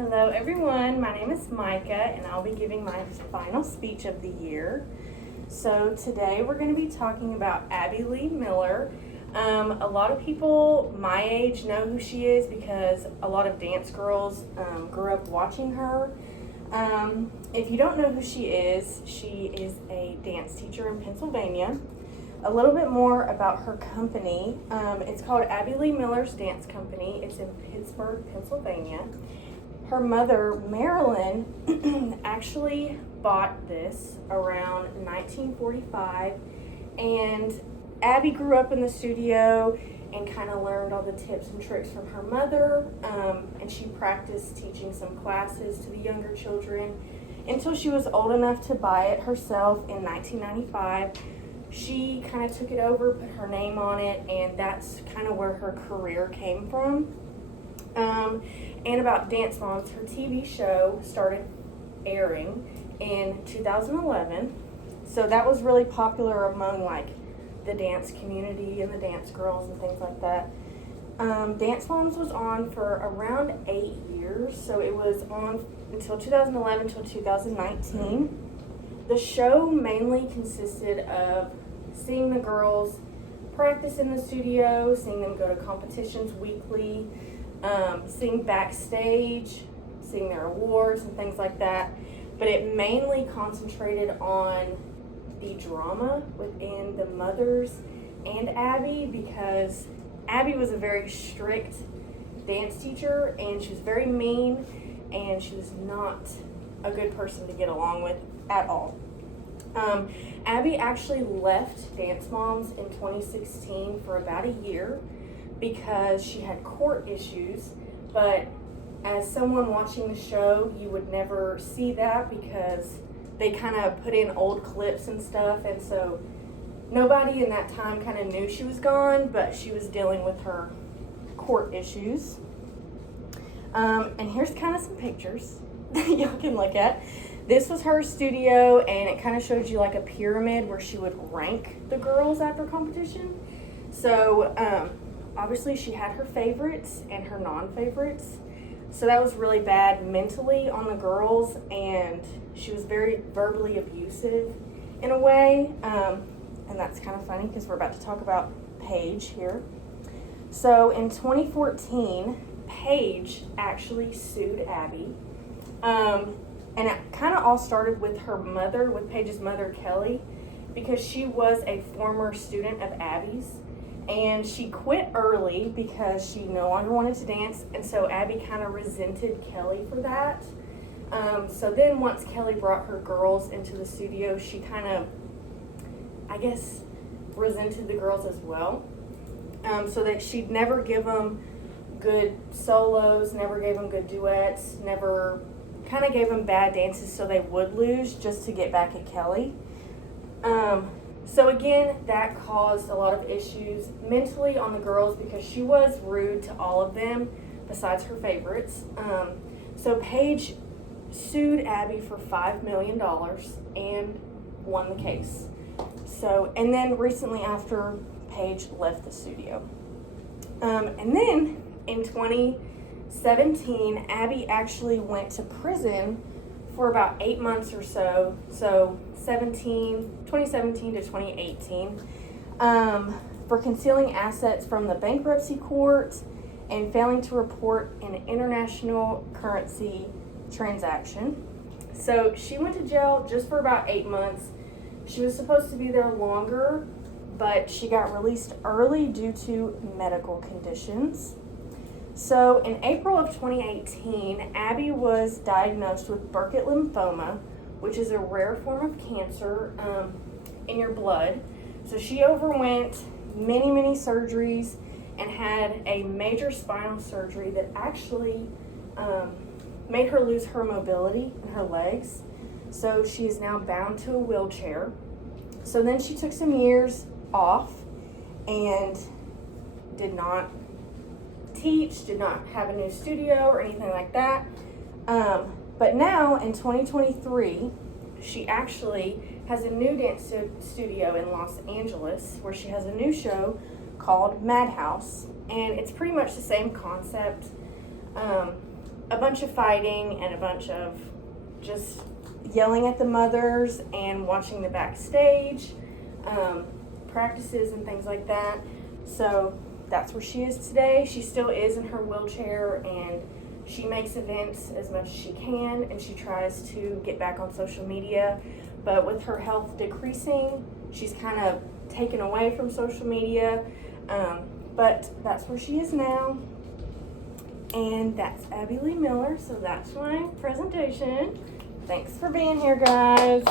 Hello everyone, my name is Micah and I'll be giving my final speech of the year. So today we're going to be talking about Abby Lee Miller. A lot of people my age know who she is because a lot of dance girls grew up watching her. If you don't know who she is a dance teacher in Pennsylvania. A little bit more about her company. It's called Abby Lee Miller's Dance Company. It's in Pittsburgh, Pennsylvania. Her mother, Marilyn, actually bought this around 1945, and Abby grew up in the studio and kind of learned all the tips and tricks from her mother, and she practiced teaching some classes to the younger children until she was old enough to buy it herself in 1995. She kind of took it over, put her name on it, and that's kind of where her career came from. And about Dance Moms, her TV show started airing in 2011. So that was really popular among like the dance community and the dance girls and things like that. Dance Moms was on for around 8 years. So it was on until 2011 until 2019. The show mainly consisted of seeing the girls practice in the studio, seeing them go to competitions weekly, seeing backstage, seeing their awards and things like that. But it mainly concentrated on the drama within the mothers and Abby, because Abby was a very strict dance teacher and she was very mean and she was not a good person to get along with at all. Abby actually left Dance Moms in 2016 for about a year because she had court issues, but as someone watching the show, you would never see that because they kind of put in old clips and stuff, and so nobody in that time kind of knew she was gone, but she was dealing with her court issues. And here's kind of some pictures that y'all can look at. This was her studio, and it kind of showed you like a pyramid where she would rank the girls after competition. So obviously she had her favorites and her non-favorites. So that was really bad mentally on the girls, and she was very verbally abusive in a way. And that's kind of funny because we're about to talk about Paige here. So in 2014, Paige actually sued Abby. And it kind of all started with her mother, with Paige's mother, Kelly, because she was a former student of Abby's. And she quit early because she no longer wanted to dance. And so Abby kind of resented Kelly for that. So then once Kelly brought her girls into the studio, she kind of, I guess, resented the girls as well. So that she'd never give them good solos, never gave them good duets, never kind of gave them bad dances so they would lose just to get back at Kelly. So again, that caused a lot of issues mentally on the girls because she was rude to all of them besides her favorites. So Paige sued Abby for $5 million and won the case. So, and then recently after, Paige left the studio. And then in 2017, Abby actually went to prison for about 8 months or so, so 2017 to 2018, for concealing assets from the bankruptcy court and failing to report an international currency transaction. So she went to jail just for about 8 months. She was supposed to be there longer, but she got released early due to medical conditions. So in April of 2018, Abby was diagnosed with Burkitt lymphoma, which is a rare form of cancer in your blood. So she underwent many surgeries and had a major spinal surgery that actually made her lose her mobility in her legs. So she is now bound to a wheelchair. So then she took some years off and did not teach, did not have a new studio or anything like that. But now in 2023, she actually has a new dance studio in Los Angeles where she has a new show called Madhouse, and it's pretty much the same concept. a bunch of fighting and a bunch of just yelling at the mothers and watching the backstage practices and things like that. So that's where she is today. She still is in her wheelchair, and she makes events as much as she can, and she tries to get back on social media. But with her health decreasing, she's kind of taken away from social media. But that's where she is now. And that's Abby Lee Miller. So that's my presentation. Thanks for being here, guys.